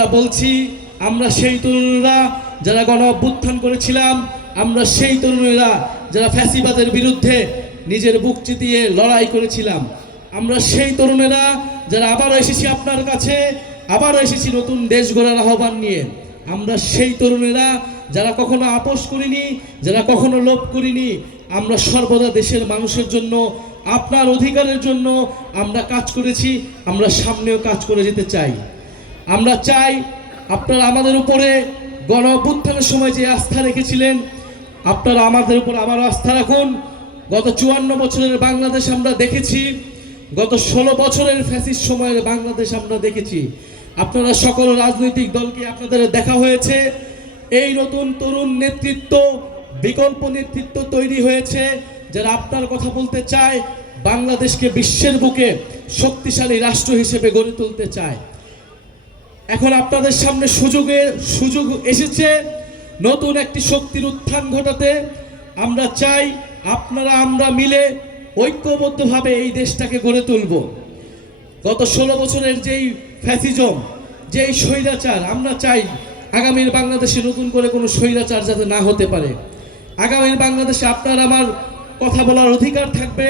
আমরা বলছি, আমরা সেই তরুণরা যারা গণ অভ্যুত্থান করেছিলাম, আমরা সেই তরুণেরা যারা ফ্যাসিবাদের বিরুদ্ধে নিজের বুক চিতিয়ে লড়াই করেছিলাম। আমরা সেই তরুণেরা যারা আবারও এসেছি আপনার কাছে, আবারও এসেছি নতুন দেশ গড়ার আহ্বান নিয়ে। আমরা সেই তরুণেরা যারা কখনো আপোষ করিনি, যারা কখনো লোভ করিনি, আমরা সর্বদা দেশের মানুষের জন্য, আপনার অধিকারের জন্য আমরা কাজ করেছি, আমরা সামনেও কাজ করে যেতে চাই। আমরা চাই আপনারা আমাদের উপরে গণ অভ্যুত্থানের সময় যে আস্থা রেখেছিলেন, আপনারা আমাদের উপর আবার আস্থা রাখুন। গত চুয়ান্ন বছরের বাংলাদেশ আমরা দেখেছি, গত ষোলো বছরের ফ্যাসিস্ট সময়ের বাংলাদেশ আমরা দেখেছি। আপনারা সকল রাজনৈতিক দলকে আপনাদের দেখা হয়েছে। এই নতুন তরুণ নেতৃত্ব, বিকল্প নেতৃত্ব তৈরি হয়েছে। যারা আপনার কথা বলতে চায়, বাংলাদেশকে বিশ্বের বুকে শক্তিশালী রাষ্ট্র হিসেবে গড়ে তুলতে চায়। এখন আপনাদের সামনে সুযোগে, সুযোগ এসেছে নতুন একটি শক্তির উত্থান ঘটাতে। আমরা চাই আপনারা, আমরা মিলে ঐক্যবদ্ধভাবে এই দেশটাকে গড়ে তুলব। গত ষোলো বছরের যেই ফ্যাসিজম, যেই স্বৈরাচার, আমরা চাই আগামীর বাংলাদেশে নতুন করে কোনো স্বৈরাচার যাতে না হতে পারে। আগামীর বাংলাদেশে আপনার আমার কথা বলার অধিকার থাকবে,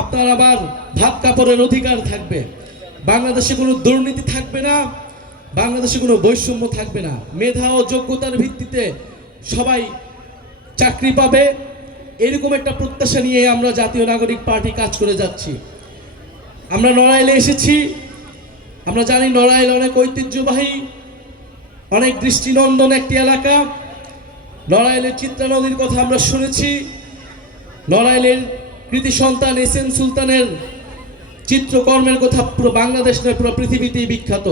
আপনার আবার ভাত কাপড়ের অধিকার থাকবে। বাংলাদেশে কোনো দুর্নীতি থাকবে না বাংলাদেশে কোনো বৈষম্য থাকবে না। মেধা ও যোগ্যতার ভিত্তিতে সবাই চাকরি পাবে। এরকম একটা প্রত্যাশা নিয়ে আমরা জাতীয় নাগরিক পার্টি কাজ করে যাচ্ছি। আমরা নড়াইলে এসেছি। আমরা জানি নড়াইল অনেক ঐতিহ্যবাহী, অনেক দৃষ্টিনন্দন একটি এলাকা। নড়াইলের চিত্রা নদীর কথা আমরা শুনেছি। নড়াইলের কৃতি সন্তান এস এম সুলতানের চিত্রকর্মের কথা পুরো বাংলাদেশ নয়, পুরো পৃথিবীতেই বিখ্যাত।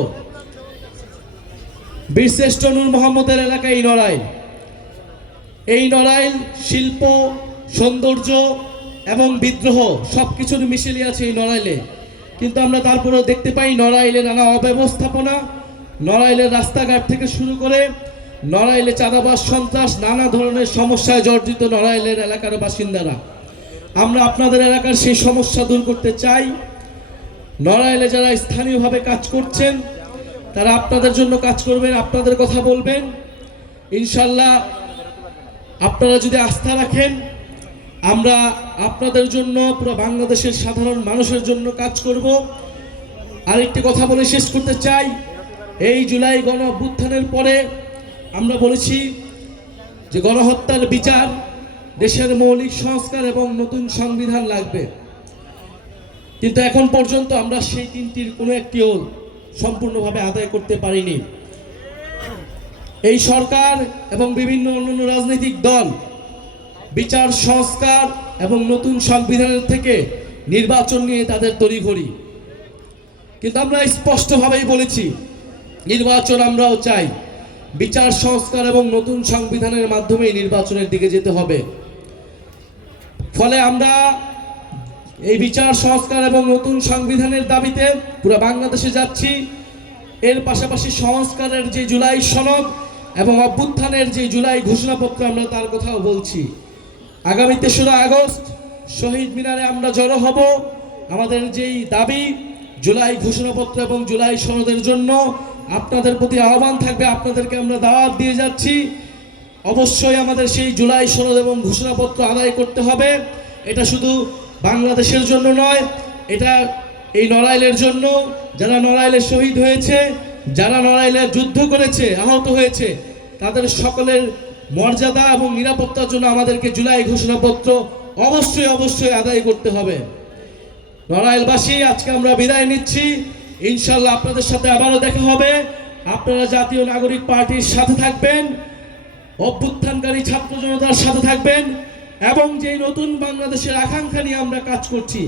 বীরশ্রেষ্ঠ নূর মোহাম্মদের এলাকা এই নড়াইল। এই নড়াইল শিল্প, সৌন্দর্য এবং বিদ্রোহ সব কিছুর মিশেলি আছে এই নড়াইলে। কিন্তু আমরা তারপরেও দেখতে পাই নড়াইলে নানা অব্যবস্থাপনা, নড়াইলের রাস্তাঘাট থেকে শুরু করে নড়াইলে চাঁদাবাস সন্ত্রাস, নানা ধরনের সমস্যায় জর্জিত নড়াইলের এলাকার বাসিন্দারা। আমরা আপনাদের এলাকার সেই সমস্যা দূর করতে চাই। নড়াইলে যারা স্থানীয়ভাবে কাজ করছেন তারা আপনাদের জন্য কাজ করবেন, আপনাদের কথা বলবেন। ইনশাল্লাহ আপনারা যদি আস্থা রাখেন, আমরা আপনাদের জন্য পুরো বাংলাদেশের সাধারণ মানুষের জন্য কাজ করব। আরেকটি কথা বলে শেষ করতে চাই, এই জুলাই গণ অভ্যুত্থানের পরে আমরা বলেছি যে গণহত্যার বিচার দেশের মৌলিক সংস্কার এবং নতুন সংবিধান লাগবে। কিন্তু এখন পর্যন্ত আমরা সেই তিনটির কোনো একটিও সম্পূর্ণভাবে আদায় করতে পারিনি। এই সরকার এবং বিভিন্ন অন্যান্য রাজনৈতিক দল বিচার, সংস্কার এবং নতুন সংবিধানের থেকে নির্বাচন নিয়ে তাদের তড়িঘড়ি। কিন্তু আমরা স্পষ্টভাবেই বলেছি, নির্বাচন আমরাও চাই। বিচার, সংস্কার এবং নতুন সংবিধানের মাধ্যমে নির্বাচনের দিকে যেতে হবে। ফলে আমরা এই বিচার, সংস্কার এবং নতুন সংবিধানের দাবিতে পুরো বাংলাদেশে যাচ্ছি। এর পাশাপাশি সংস্কারের যে জুলাই সনদ এবং অভ্যুত্থানের যে জুলাই ঘোষণাপত্র আমরা তার কথাও বলছি। আগামী তেসরা আগস্ট শহীদ মিনারে আমরা জড়ো হব। আমাদের যেই দাবি, জুলাই ঘোষণাপত্র এবং জুলাই সনদের জন্য আপনাদের প্রতি আহ্বান থাকবে, আপনাদেরকে আমরা দাওয়াত দিয়ে যাচ্ছি। অবশ্যই আমাদের সেই জুলাই সনদ এবং ঘোষণাপত্র আদায় করতে হবে। এটা শুধু বাংলাদেশের জন্য নয়, এটা এই নড়াইলের জন্য। যারা নড়াইলে শহীদ হয়েছে, যারা নড়াইলে যুদ্ধ করেছে, আহত হয়েছে, তাদের সকলের মর্যাদা এবং নিরাপত্তার জন্য আমাদেরকে জুলাই ঘোষণাপত্র অবশ্যই অবশ্যই আদায় করতে হবে। নড়াইলবাসী, আজকে আমরা বিদায় নিচ্ছি। ইনশাল্লাহ আপনাদের সাথে আবারও দেখা হবে। আপনারা জাতীয় নাগরিক পার্টির সাথে থাকবেন, অভ্যুত্থানকারী ছাত্র জনতার সাথে থাকবেন। এবং যে নতুন বাংলাদেশের আকাঙ্ক্ষা নিয়ে আমরা কাজ করছি